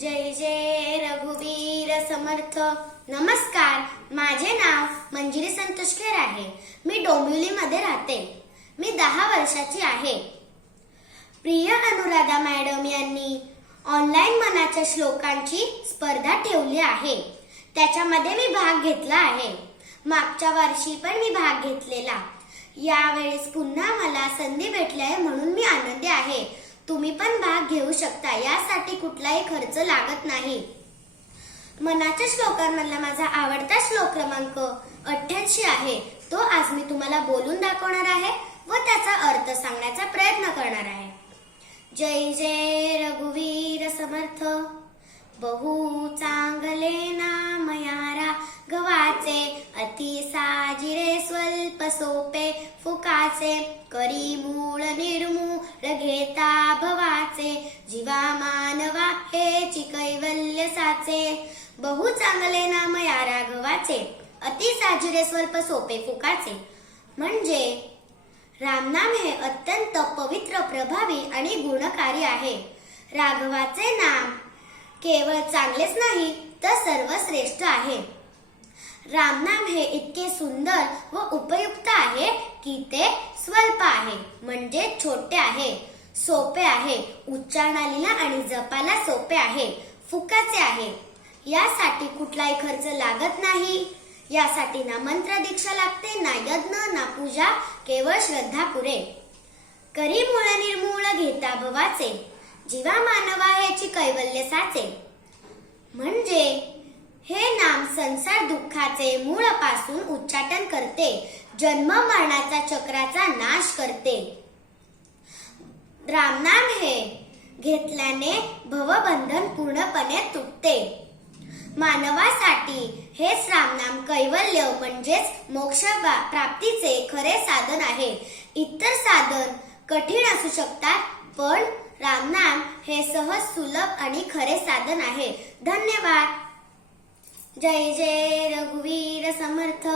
जय जय रघुवीर समर्थ. नमस्कार माझे नाव मंजिरी संतोष खेर आहे. मी डोंबिवलीमध्ये राहते. मी दहा वर्षाची आहे. प्रिय अनुराधा मॅडम यांनी ऑनलाईन मनाच्या श्लोकांची स्पर्धा ठेवली आहे. त्याच्यामध्ये मी भाग घेतला आहे. मागच्या वर्षी पण मी भाग घेतलेला. यावेळेस पुन्हा मला संधी भेटली आहे म्हणून मी आनंदी आहे. तुम्ही पण भाग घेऊ शकता यासाठी कुठलाही खर्च लागत नाही. मनाच्या श्लोकांमधला माझा आवडता श्लोक क्रमांक अठ्ठ्याऐंशी आहे. तो आज मी तुम्हाला बोलून दाखवणार आहे व त्याचा अर्थ सांगण्याचा प्रयत्न करणार आहे. जय जय रघुवीर. सोपे फुकाचे करी मूळ निर्मूळ घेता भवाचे जीवा मानवा हे कैवल्य साचे बहु चांगले नाम या राघवाचे अति साजिरे स्वल्प सोपे फुकाचे. म्हणजे रामनाम हे अत्यंत पवित्र प्रभावी आणि गुणकारी आहे. राघवाचे नाम केवळ चांगलेच नाही तर सर्वश्रेष्ठ आहे. रामनाम हे इतके सुंदर व उपयुक्त आहे की ते स्वल्प आहे म्हणजे छोटे आहे सोपे आहे उच्चारणालीला आणि जपाला सोपे आहे फुकाचे आहे. यासाठी कुठलाही खर्च लागत नाही. यासाठी ना मंत्र दीक्षा लागते ना यज्ञ ना पूजा केवळ श्रद्धा पुरे. करी मूळ निर्मूळ घेता भवाचे. जीवा मानवा ह्याची कैवल्य साचे. म्हणजे हे नाम संसार दुःखाचे मूळपासून उच्चाटन करते. जन्म मरणाचा चक्राचा नाश करते. रामनाम हे घेतल्याने भवबंधन पूर्णपणे तुटते. मानवासाठी हेच रामनाम कैवल्य म्हणजेच मोक्ष प्रा- प्राप्तीचे खरे साधन आहे. इतर साधन कठीण असू शकतात पण रामनाम हे सहज सुलभ आणि खरे साधन आहे. धन्यवाद. जय जय रघुवीर समर्थ।